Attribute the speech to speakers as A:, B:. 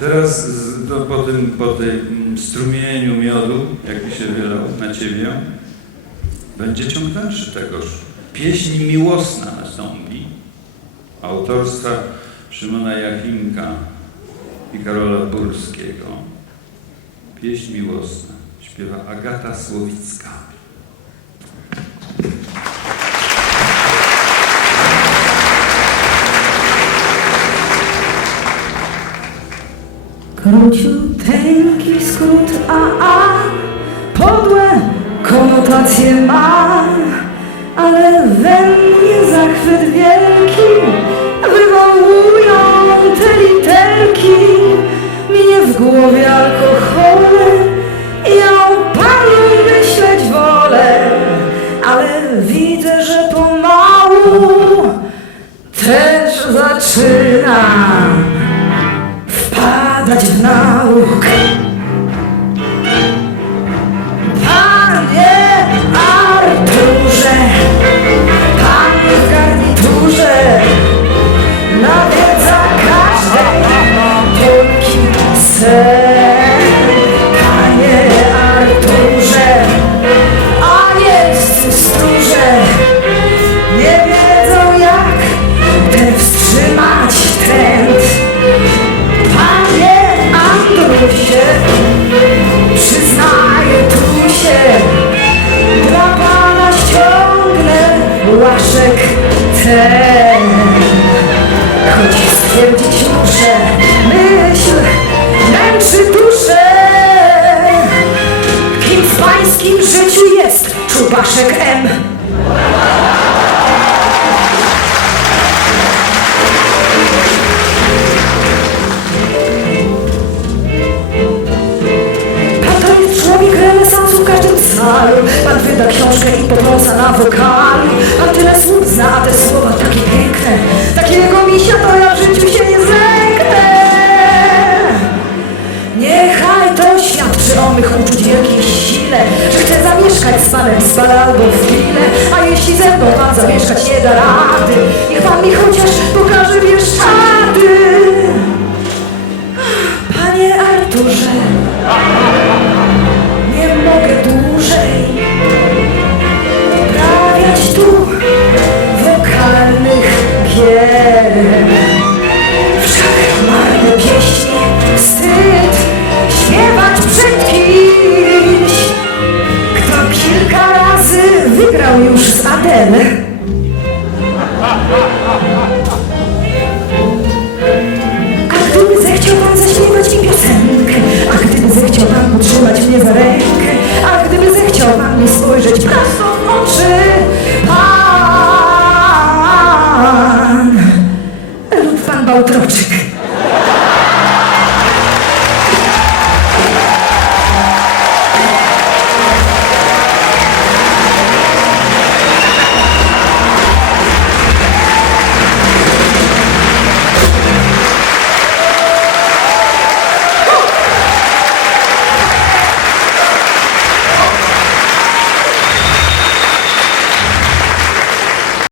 A: Teraz to po tym, po tym strumieniu miodu, jakby się wylał na ciebie, będzie ciąg dalszy tegoż. Pieśń miłosna nastąpi, autorstwa Szymona Jachimka i Karola Burskiego. Pieśń miłosna śpiewa Agata Słowicka.
B: Króciuteńki skrót AA Podłe konotacje ma Ale we mnie zachwyt wielki łaszek ten. Choć stwierdzić muszę, myśl męczy duszę. Kim w Pańskim życiu jest czubaszek M? Pan wyda książkę i podnosa na wokalu Pan tyle słów zna, a te słowa takie piękne. Takiego misia to ja w życiu się nie zlęknę Niechaj to świadczy o mych uczuć wielkiej sile Że chcę zamieszkać z Panem z Pana albo w chwilę A jeśli ze mną Pan zamieszkać nie da rady Niech Pan mi chociaż pokaże Bieszczady. Panie Arturze ten. A gdyby zechciał pan zaśpiewać mi piosenkę, a gdyby zechciał pan utrzymać mnie za rękę, a gdyby zechciał pan mi spojrzeć prosto w oczy, pan lub pan Bałtroczyk.